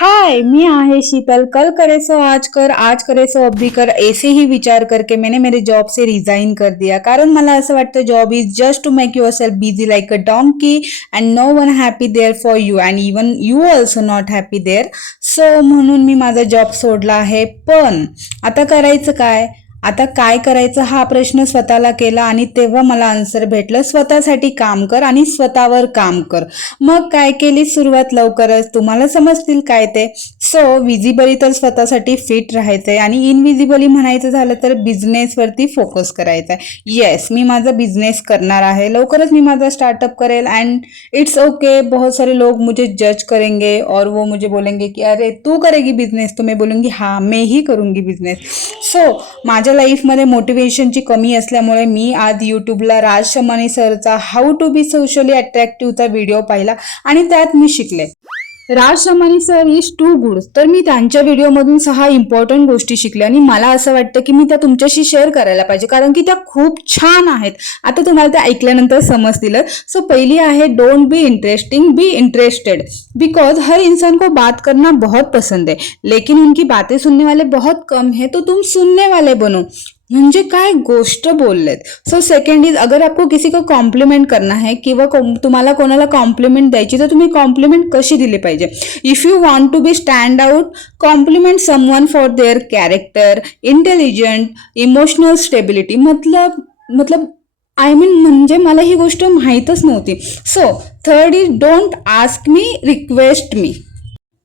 हाय, मैं आहे शीतल। कल करे सो आज कर, आज करे सो अब भी कर, ऐसे ही विचार करके मैंने मेरे जॉब से रिजाइन कर दिया। कारण मला असं वाटतं job is just to make yourself busy like a donkey and no one happy there for you and even you also not happy there. So म्हणून मी माझा जॉब सोडला आहे. पण आता करायचं काय? आता काय करायचं हा प्रश्न स्वतःला केला आणि तेव्हा मला आन्सर भेटलं, स्वतःसाठी काम कर आणि स्वतःवर काम कर. मग काय केली सुरुवात लवकरच, तुम्हाला समजतील काय ते. सो विजिबली तर स्वतःसाठी फिट राहायचंय आणि इनविजिबली म्हणायचं झालं तर बिझनेसवरती फोकस करायचा आहे. येस, मी माझा बिझनेस करणार आहे. लवकरच मी माझा स्टार्टअप करेल अँड इट्स ओके. बहुत सारे लोग मुझे जज करेंगे और वो मुझे बोलेंगे की अरे तू करेगी बिझनेस, तो मैं बोलूंगी हाँ मैं ही करूंगी बिझनेस. सो माझ्या लाईफमध्ये मोटिवेशनची कमी असल्यामुळे मी आज यूट्यूबला राज शमानी सरचा हाऊ टू बी सोशली अट्रॅक्टिव्हचा व्हिडिओ पाहिला आणि त्यात मी शिकले. Raj Shamani sir is too good. तर मी त्यांच्या व्हिडिओमधून 6 इम्पॉर्टंट गोष्टी शिकल्या आणि मला असं वाटतं की मी त्या तुमच्याशी शेअर करायला पाहिजे कारण की त्या खूप छान आहेत. आता तुम्हाला त्या ऐकल्यानंतर समजतील. सो पहिली आहे don't be interesting, be interested. Because हर इंसान को बात करना बहुत पसंद है लेकिन उनकी बातें सुनने वाले बहुत कम है, तो तुम सुनने वाले बनो. म्हणजे काय गोष्ट बोललेत. सो सेकंड इज अगर आपको किसी को कॉम्प्लिमेंट करना है किंवा तुम्हाला कोणाला कॉम्प्लिमेंट द्यायची तर तुम्ही कॉम्प्लिमेंट कशी दिली पाहिजे. If you want to be stand out, compliment someone for their character, intelligent, emotional stability. मतलब आय मीन म्हणजे मला ही गोष्ट माहीतच नव्हती. So third is don't ask me, request me.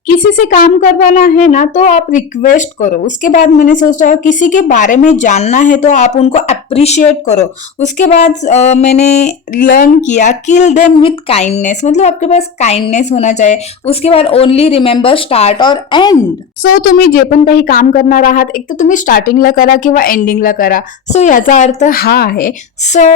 किसी से काम करवाना है ना तो आप रिक्वेस्ट करो. उसके बाद मैंने सोचा किसी के बारे में जानना है तो आप उनको अप्रिशिएट करो. उसके बाद मैंने लर्न किया किल देम विथ काइंडनेस. मतलब आपके पास काइंडनेस होना चाहिए. उसके बाद ओनली रिमेंबर स्टार्ट और एंड. सो तुम्ही जे पण काही काम करणार आहात एक तर तुम्ही स्टार्टिंगला करा किंवा एंडिंगला करा. सो याचा अर्थ हा आहे. सो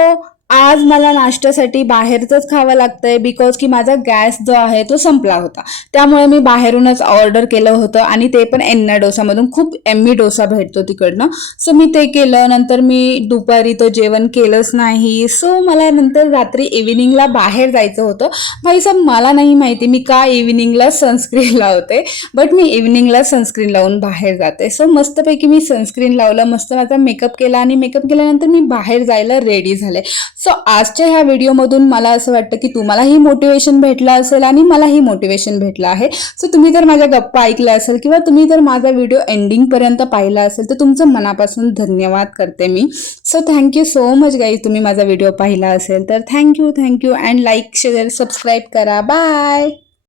आज मला नाश्त्यासाठी बाहेरचंच खावं लागतंय बिकॉज की माझा गॅस जो आहे तो संपला होता. त्यामुळे मी बाहेरूनच ऑर्डर केलं होतं आणि ते पण एन्ना डोसामधून. खूप एम्मी डोसा भेटतो तिकडनं. सो मी ते केलं. नंतर मी दुपारी तर जेवण केलंच नाही. सो मला नंतर रात्री इव्हिनिंगला बाहेर जायचं होतं. भाई साहेब मला नाही माहिती मी का इव्हिनिंगला सनस्क्रीन लावते, बट मी इव्हिनिंगला सनस्क्रीन लावून बाहेर जाते. सो मस्तपैकी मी सनस्क्रीन लावलं, मस्त माझा मेकअप केला आणि मेकअप केल्यानंतर मी बाहेर जायला रेडी झाले. सो आजच्या ह्या व्हिडिओमधून मला असं वाटतं की तुम्हालाही मोटिवेशन भेटलं असेल आणि मलाही मोटिवेशन भेटलं आहे. सो तुम्ही जर माझ्या गप्पा ऐकल्या असेल किंवा तुम्ही जर माझा व्हिडिओ एंडिंगपर्यंत पाहिला असेल तर तुमचं मनापासून धन्यवाद करते मी. So thank you so much guys. तुम्ही माझा व्हिडिओ पाहिला असेल तर thank you and like share subscribe करा. बाय.